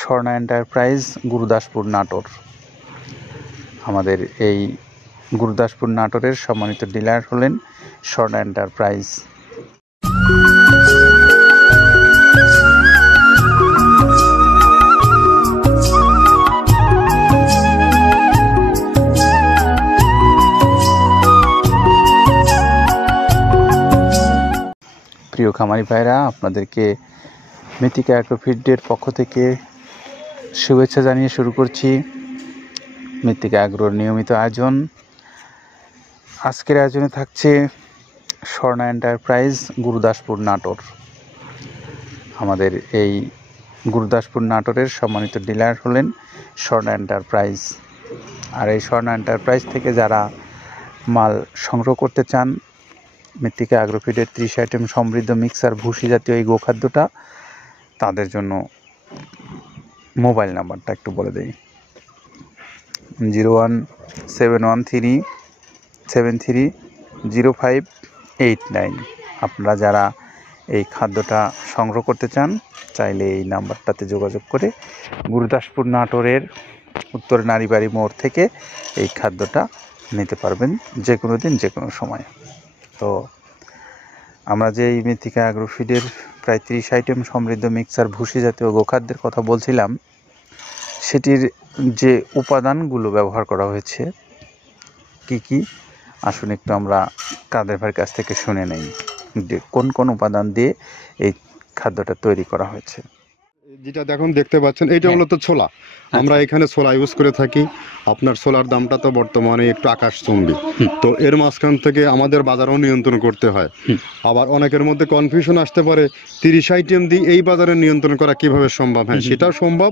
Swarna enterprise Gurudaspur Natore. আমাদের এই গুরুদাসপুর নাটোরের সম্মানিত ডিলার হলেন স্বর্ণা এন্টারপ্রাইজ। প্রিয় খামারি ভাইরা, আপনাদেরকে মিথিকা অ্যাগ্রোফিডের পক্ষ থেকে শুভেচ্ছা জানিয়ে শুরু করছি মিথিকা অ্যাগ্রোর নিয়মিত আয়োজন। আজকের আয়োজনে থাকছে স্বর্ণা এন্টারপ্রাইজ গুরুদাসপুর নাটোর। আমাদের এই গুরুদাসপুর নাটোরের সম্মানিত ডিলার হলেন স্বর্ণা এন্টারপ্রাইজ। আর এই স্বর্ণা এন্টারপ্রাইজ থেকে যারা মাল সংগ্রহ করতে চান, মিথিকা অ্যাগ্রোফিডের 30 আইটেম সমৃদ্ধ মিক্সার ভুসি জাতীয় এই গোখাদ্যটা, তাদের জন্য মোবাইল নাম্বারটা একটু বলে দেই। 01713730589। আপনারা যারা এই খাদ্যটা সংগ্রহ করতে চান, চাইলে এই নাম্বারটাতে যোগাযোগ করে গুরুদাসপুর নাটোরের উত্তর নারীবাড়ি মোড় থেকে এই খাদ্যটা নিতে পারবেন, যে কোনো দিন যে কোনো সময়। তো আমরা যে এই মিথিকা অ্যাগ্রোফিডের প্রায় 30 আইটেম সমৃদ্ধ মিক্সার ভুসি জাতীয় গোখাদ্যের কথা বলছিলাম, সেটির যে উপাদানগুলো ব্যবহার করা হয়েছে কি কি, আসুন একটু আমরা কাদের ভাইয়ের কাছ থেকে শুনে নেই যে কোন কোন উপাদান দিয়ে এই খাদ্যটা তৈরি করা হয়েছে। যেটা দেখতে পাচ্ছেন, এইটা মূলত ছোলা। আমরা এখানে ছোলা ইউজ করে থাকি। আপনার ছোলার দামটা তো বর্তমানে একটু আকাশচুম্বী, তো এর মাঝখান থেকে আমাদের বাজারও নিয়ন্ত্রণ করতে হয়। আবার অনেকের মধ্যে কনফিউশন আসতে পারে 30 আইটেম দিয়ে এই বাজারে নিয়ন্ত্রণ করা কিভাবে সম্ভব। হ্যাঁ, সেটাও সম্ভব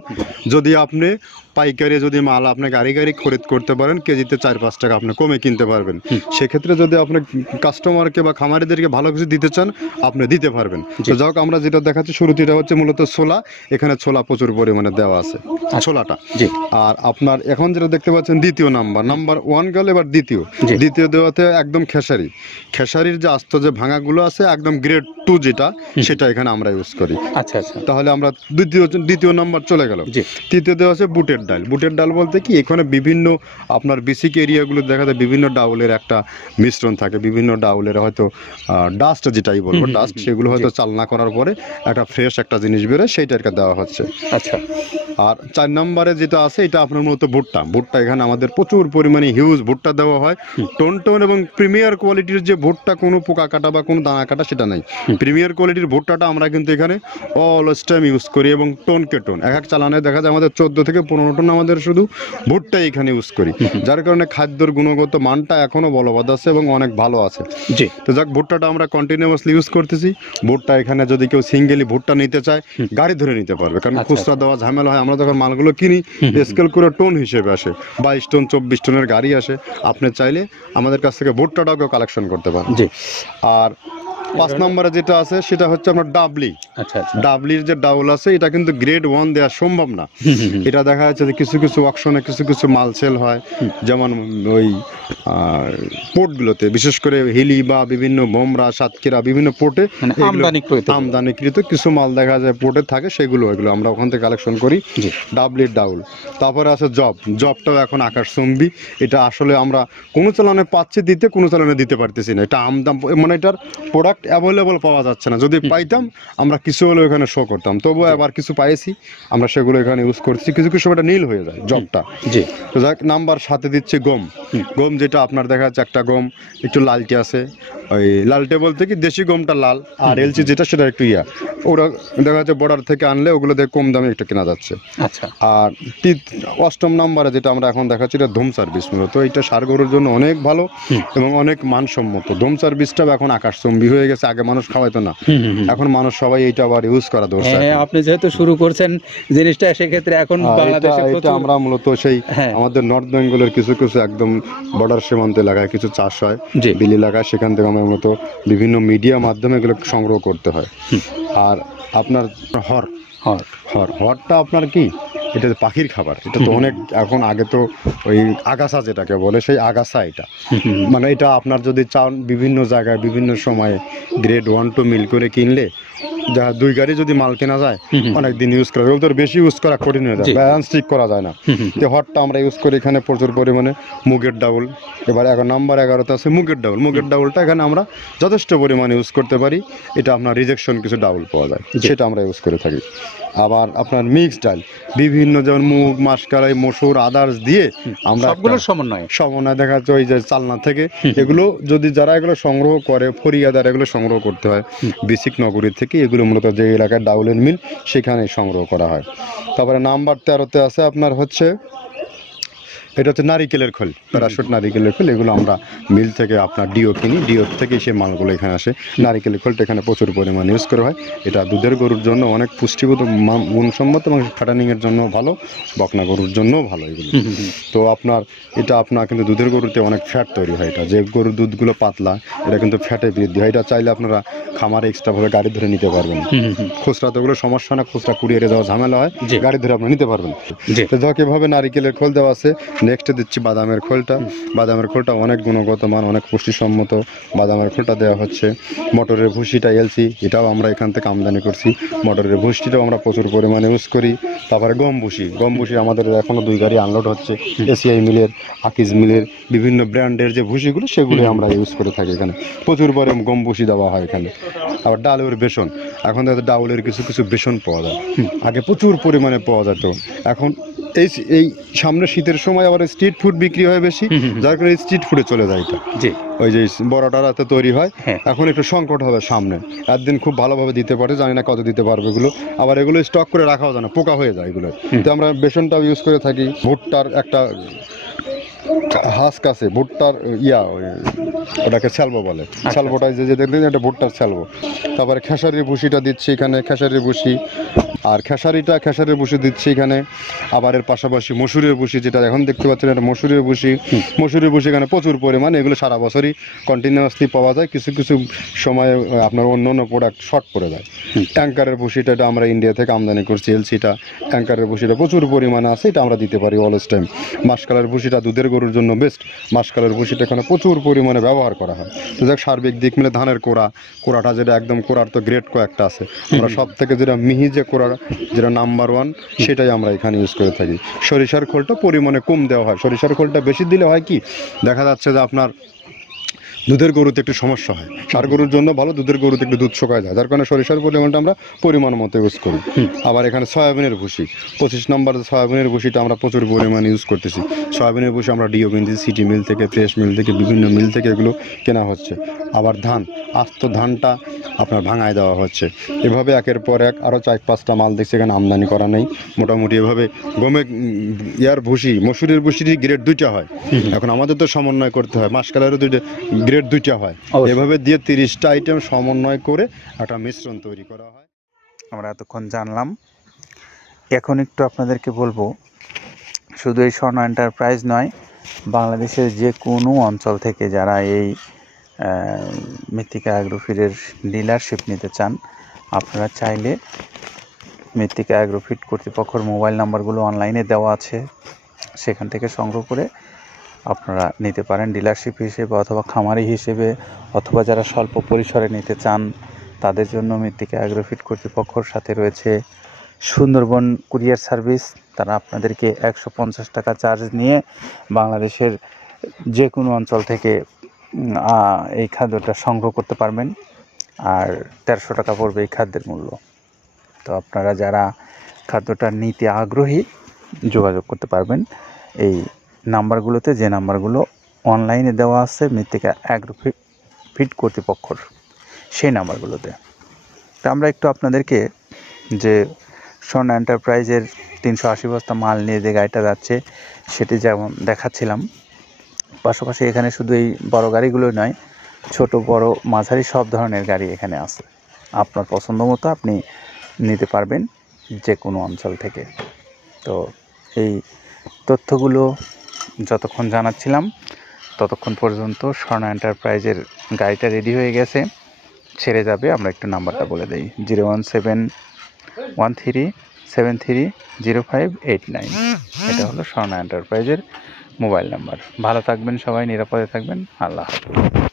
যদি আপনি পাইকারি যদি মাল আপনি গাড়ি খরিদ করতে পারেন, কেজিতে 4-5 টাকা আপনি কমে কিনতে পারবেন। সেক্ষেত্রে যদি আপনি কাস্টমারকে বা খামারিদেরকে ভালো কিছু দিতে চান, আপনি দিতে পারবেন। তো যাক, আমরা যেটা দেখাচ্ছি শুরুতে, এটা হচ্ছে মূলত ছোলা। এখানে ছোলা প্রচুর পরিমাণে দেওয়া আছে, ছোলাটা। আর আপনার এখন যেটা দেখতে পাচ্ছেন, দ্বিতীয় নাম্বার 1 গেল, এবার দ্বিতীয় দেওয়াতে একদম খেসারির যে আস্ত যে ভাঙাগুলো আছে, একদম গ্রেড 2 যেটা, সেটা এখানে আমরা ইউজ করি। আচ্ছা, তাহলে আমরা দ্বিতীয় নাম্বার চলে গেল। তৃতীয় দেওয়া আছে বুটের ডাল বলতে কি, এখানে বিভিন্ন আপনার বেসিক এরিয়াগুলো দেখা যায় বিভিন্ন ডাউলের একটা মিশ্রণ থাকে, বিভিন্ন ডাউলের হয়তো ডাস্ট, যেটাই বলবো ডাস্ট, সেগুলো হয়তো চালনা করার পরে একটা ফ্রেশ একটা জিনিস বেরোয়, সেইটাকে দেওয়া হচ্ছে। আচ্ছা, আর 4 নম্বরে যেটা আছে, এটা আপনার মূলত ভুট্টা। এখানে আমাদের প্রচুর পরিমাণে হিউজ ভুট্টা দেওয়া হয়। টোন এবং প্রিমিয়ার কোয়ালিটির যে ভুট্টা, কোনো পোকা কাটা বা কোনো দানা কাটা সেটা নাই। প্রিমিয়ার কোয়ালিটির ভুট্টাটা আমরা কিন্তু এখানে অলওয়েজ টাইম ইউজ করি, এবং টোনকে টোন এক চালানে দেখা যায় আমাদের 14 থেকে 15 টন আমাদের শুধু ভুট্টা এখানে ইউজ করি, যার কারণে খাদ্যর গুণগত মানটা এখনো বলবৎ আছে এবং অনেক ভালো আছে। তো যাক, ভুট্টাটা আমরা কন্টিনিউয়াসলি ইউজ করতেছি। ভুট্টা এখানে যদি কেউ সিঙ্গেলি ভুট্টা নিতে চায়, গাড়ি ধরে নিতে পারবে, কারণ খুচরা দেওয়া ঝামেলা হয়। আমরা যখন মালগুলো কিনি, স্কেল করে টোন হিসেবে আসে, 22 টন 24 টনের গাড়ি আসে। আপনি চাইলে আমাদের কাছ থেকে ভুট্টাটাও কালেকশন করতে পারেন। আর 5 নম্বরে যেটা আছে, সেটা হচ্ছে আপনার ডাবলি। ডাবলির যে ডাউল আছে, এটা কিন্তু গ্রেড 1 দেওয়া সম্ভব না। এটা দেখা যাচ্ছে যে কিছু অকশনে কিছু মাল সেল হয়, যেমন ওই পোর্টগুলোতে, বিশেষ করে হিলি বা বিভিন্ন বোমরা, সাতক্ষীরা, বিভিন্ন পোর্টে আমদানিকৃত কিছু মাল দেখা যায় পোর্টে থাকে, এগুলো আমরা ওখান থেকে কালেকশন করি। ডাবলির ডাউল। তারপরে আছে জবটাও এখন আকাশচুম্বী। এটা আসলে আমরা কোনো চালানে পাচ্ছি দিতে, কোনো চালানে দিতে পারতেছি না। এটা আমদাম, মানে এটার প্রোডাক্ট অ্যাভেলেবল পাওয়া যাচ্ছে না। যদি পাইতাম, আমরা কিছু হলেও এখানে শো করতাম। তবুও আবার কিছু পাইছি, আমরা সেগুলো এখানে ইউজ করছি। কিছু সময় নীল হয়ে যায় জবটা। তো যাক, নাম্বার 7 দিচ্ছে গম, যেটা আপনার দেখা যাচ্ছে একটা গম একটু লালটে আছে। ওই লালটে বলতে কি, দেশি গমটা লাল, আর এলচি যেটা সেটা একটু ওরা দেখা যাচ্ছে বর্ডার থেকে আনলে ওগুলো দেখে কম দামে একটু কেনা যাচ্ছে। আচ্ছা, আর 8ম নম্বরে যেটা আমরা এখন দেখাচ্ছি, এটা ধুম সার্ভিস। মূলত এটা ষাঁড় গরুর জন্য অনেক ভালো এবং অনেক মানসম্মত। ধুম সার্ভিসটাও এখন আকাশচুম্বী হয়ে গেছে। আগে মানুষ খাওয়াইতো না, এখন মানুষ সবাই এটা আবার ইউজ করা দরকার। আপনি যেহেতু শুরু করছেন জিনিসটা, সেক্ষেত্রে এখন বাংলাদেশে আমরা মূলত সেই আমাদের নর্থ বেঙ্গলের কিছু একদম বর্ডার সীমান্ত এলাকায় কিছু চাষ হয়, বিল এলাকায়, সেখান থেকে আমরা মূলত বিভিন্ন মিডিয়া মাধ্যমে এগুলো সংগ্রহ করতে হয়। আর আপনার হরটা আপনার কি, এটা পাখির খাবার। এটা তো অনেক এখন, আগে তো ওই আগাছা যেটাকে বলে, সেই আগাছা এটা। মানে এটা আপনার যদি চান, বিভিন্ন জায়গায় বিভিন্ন সময়ে গ্রেড 1-2 মিল করে কিনলে যা 2 গাড়ি যদি মাল কেনা যায় অনেক দিন ইউজ করা, ওগুলো তো বেশি ইউজ করা কঠিন হয়ে যায়, ব্যালেন্স ঠিক করা যায় না। তো হটটা আমরা ইউজ করি এখানে প্রচুর পরিমাণে মুগের ডাউল। এবার নাম্বার 11তে আছে মুগের ডাউল। মুগের ডাউলটা এখানে আমরা যথেষ্ট পরিমাণে ইউজ করতে পারি। এটা আপনার রিজেকশন কিছু ডাউল পাওয়া যায়, সেটা আমরা ইউজ করে থাকি। আবার আপনার মিক্স ডাল বিভিন্ন, যেমন মুগ, মাসকলাই, মসুর, আদার্স দিয়ে আমরা সবগুলোর সমন্বয় দেখা যাচ্ছে ওই যে চালনা থেকে এগুলো যদি যারা এগুলো সংগ্রহ করে, ফরিয়াদার এগুলো সংগ্রহ করতে হয় বেসিক নগরীর থেকে। এগুলো মূলত যে এলাকায় ডাউলের মিল সেখানে সংগ্রহ করা হয়। তারপরে নাম্বার 13তে আছে আপনার হচ্ছে, এটা হচ্ছে নারিকেলের খোল, প্যারাশুট নারিকেলের খোল। এগুলো আমরা মিল থেকে আপনার ডিও কিনি, ডিওর থেকে সেই মালগুলো এখানে আসে। নারিকেলের খোলটা এখানে প্রচুর পরিমাণে ইউজ করা হয়। এটা দুধের গরুর জন্য অনেক পুষ্টিগত গুণসম্মত এবং ফ্যাটানিংয়ের জন্য ভালো, বকনা গরুর জন্যও ভালো এগুলো। তো আপনার এটা আপনার কিন্তু দুধের গরুতে অনেক ফ্যাট তৈরি হয়। এটা যে গরুর দুধগুলো পাতলা, এটা কিন্তু ফ্যাটে বৃদ্ধি হয়। এটা চাইলে আপনারা খামারে এক্সট্রাভাবে গাড়ি ধরে নিতে পারবেন। খুচরা তো ওগুলো সমস্যা না, খুচরা কুরিয়ারে যাওয়া ঝামেলা হয়, গাড়ি ধরে আপনি নিতে পারবেন। তো যাক, এভাবে নারিকেলের খোল দেওয়া আছে। নেক্সটে দিচ্ছি বাদামের খোলটা। বাদামের খোলটা অনেক গুণগত মান, অনেক পুষ্টিসম্মত বাদামের খোলটা দেওয়া হচ্ছে। মটরের ভুসিটা এলসি, এটাও আমরা এখান থেকে আমদানি করছি। মটরের ভুসিটাও আমরা প্রচুর পরিমাণে ইউজ করি। তারপরে গম ভুসি আমাদের এখনও 2 গাড়ি আনলোড হচ্ছে। এসিআই মিলের, আকিজ মিলের বিভিন্ন ব্র্যান্ডের যে ভুসিগুলো সেগুলো আমরা ইউজ করে থাকি এখানে। প্রচুর পরিমাণে গম ভুসি দেওয়া হয় এখানে। আবার ডালের বেসন, এখন ডাউলের কিছু কিছু বেসন পাওয়া যায়, আগে প্রচুর পরিমাণে পাওয়া যেত। এখন এই সামনে শীতের সময় আবার স্ট্রিট ফুড বিক্রি হয় বেশি, যার কারণে স্ট্রিট ফুডে চলে যায় এটা। ওই যে বড়টা রাতে তৈরি হয়, এখন একটু সংকট হবে সামনে। একদিন খুব ভালোভাবে দিতে পারে, জানি না কত দিতে পারবে এগুলো। আবার এগুলো স্টক করে রাখাও যায় না, পোকা হয়ে যায় এগুলো। তো আমরা বেসনটাও ইউজ করে থাকি। ভুট্টার একটা হাস্ক আছে, ভুট্টার ওটাকে স্যালবো বলে, স্যালবোটাই যে দেখলেন এটা ভুট্টার স্যালবো। তারপরে খেসারির ভুসিটা দিচ্ছি এখানে, খেসারির ভুসি। আর খেসারির ভুসি দিচ্ছি এখানে। আবার এর পাশাপাশি মসুরের ভুসি, যেটা এখন দেখতে পাচ্ছেন এটা মসুরের ভুসি। মসুরের ভুসি এখানে প্রচুর পরিমাণে, এগুলো সারা বছরই কন্টিনিউয়াসলি পাওয়া যায়। কিছু কিছু সময় আপনার অন্য অন্য প্রোডাক্ট শর্ট পড়ে যায়। ট্যাঙ্কারের ভুসিটা এটা আমরা ইন্ডিয়া থেকে আমদানি করছি, এলসিটা। ট্যাঙ্কারের ভুসিটা প্রচুর পরিমাণে আছে, এটা আমরা দিতে পারি অলওয়েজ টাইম। মাসকালের ভুসিটা দুধের গরুর জন্য বেস্ট। মাসকালের ভুসিটা এখানে প্রচুর পরিমাণে ব্যবহার করা হয়। তো যাক, সার্বিক দিক মিলে ধানের কোড়াটা যেটা একদম, কোড়ার তো গ্রেড কয়েকটা আছে, আমরা সব থেকে যেটা মিহি যে কোড়া, যেটা নাম্বার 1, সেটাই আমরা এখানে ইউজ করে থাকি। সরিষার খোলটা পরিমাণে কম দেওয়া হয়। সরিষার খোলটা বেশি দিলে হয় কি, দেখা যাচ্ছে যে আপনার দুধের গরুতে একটু সমস্যা হয়। ষাঁড় গরুর জন্য ভালো, দুধের গরুতে একটু দুধ শুকায় যায়, যার কারণে সরিষার পরিমাণটা আমরা পরিমাণ মতো ইউজ করি। আবার এখানে সয়াবিনের ভুসি 25 নম্বর সয়াবিনের ভুসিটা আমরা প্রচুর পরিমাণে ইউজ করতেছি। সয়াবিনের ভুসি আমরা ডিও কিনতেছি সিটি মিল থেকে, ফ্রেশ মিল থেকে, বিভিন্ন মিল থেকে এগুলো কেনা হচ্ছে। আবার ধান, আস্ত ধানটা আপনার ভাঙায় দেওয়া হচ্ছে। এভাবে একের পর এক আরও 4-5টা মাল দেখছি এখানে আমদানি করা নেই। মোটামুটি এভাবে গমে ভুসি, মসুরের ভুসির গ্রেড 2টা হয়। এখন আমাদের তো সমন্বয় করতে হয়, মাসকালেরও গ্রেড 2টা হয়। এভাবে দিয়ে 30টা আইটেম সমন্বয় করে একটা মিশ্রণ তৈরি করা হয়। আমরা এতক্ষণ জানলাম। এখন একটু আপনাদেরকে বলবো, শুধু এই স্বর্ণ এন্টারপ্রাইজ নয়, বাংলাদেশের যে কোনো অঞ্চল থেকে যারা এই মৃত্তিকা অ্যাগ্রোফিডের ডিলারশিপ নিতে চান, আপনারা চাইলে মৃত্তিকা অ্যাগ্রোফিড কর্তৃপক্ষের মোবাইল নাম্বারগুলো অনলাইনে দেওয়া আছে, সেখান থেকে সংগ্রহ করে আপনারা নিতে পারেন ডিলারশিপ হিসেবে, অথবা খামারি হিসেবে, অথবা যারা স্বল্প পরিসরে নিতে চান তাদের জন্য মৃত্তিকা অ্যাগ্রোফিড কর্তৃপক্ষের সাথে রয়েছে সুন্দরবন কুরিয়ার সার্ভিস। তারা আপনাদেরকে 150 টাকা চার্জ নিয়ে বাংলাদেশের যে কোনো অঞ্চল থেকে এই খাদ্যটা সংগ্রহ করতে পারবেন। আর 1300 টাকা পড়বে এই খাদ্যের মূল্য। তো আপনারা যারা খাদ্যটা নিতে আগ্রহী যোগাযোগ করতে পারবেন এই নাম্বারগুলোতে, যে নাম্বারগুলো অনলাইনে দেওয়া আছে মৃত্তিকা অ্যাগ্রোফিড কর্তৃপক্ষর, সেই নাম্বারগুলোতে। তো আমরা একটু আপনাদেরকে যে স্বর্ণ এন্টারপ্রাইজের 380 বস্তা মাল নিয়ে যে গাড়িটা যাচ্ছে সেটি যেমন দেখাচ্ছিলাম, পাশাপাশি এখানে শুধু এই বড় গাড়িগুলোই নয়, ছোট বড় মাঝারি সব ধরনের গাড়ি এখানে আছে। আপনার পছন্দ মতো আপনি নিতে পারবেন যে কোনো অঞ্চল থেকে। তো এই তথ্যগুলো যতক্ষণ জানাচ্ছিলাম ততক্ষণ পর্যন্ত স্বর্ণ এন্টারপ্রাইজের গাড়িটা রেডি হয়ে গেছে, ছেড়ে যাবে। আমরা একটু নাম্বারটা বলে দিই, 01713730589। এটা হলো স্বর্ণ এন্টারপ্রাইজের মোবাইল নাম্বার। ভালো থাকবেন সবাই, নিরাপদে থাকবেন। আল্লাহ হাফেজ।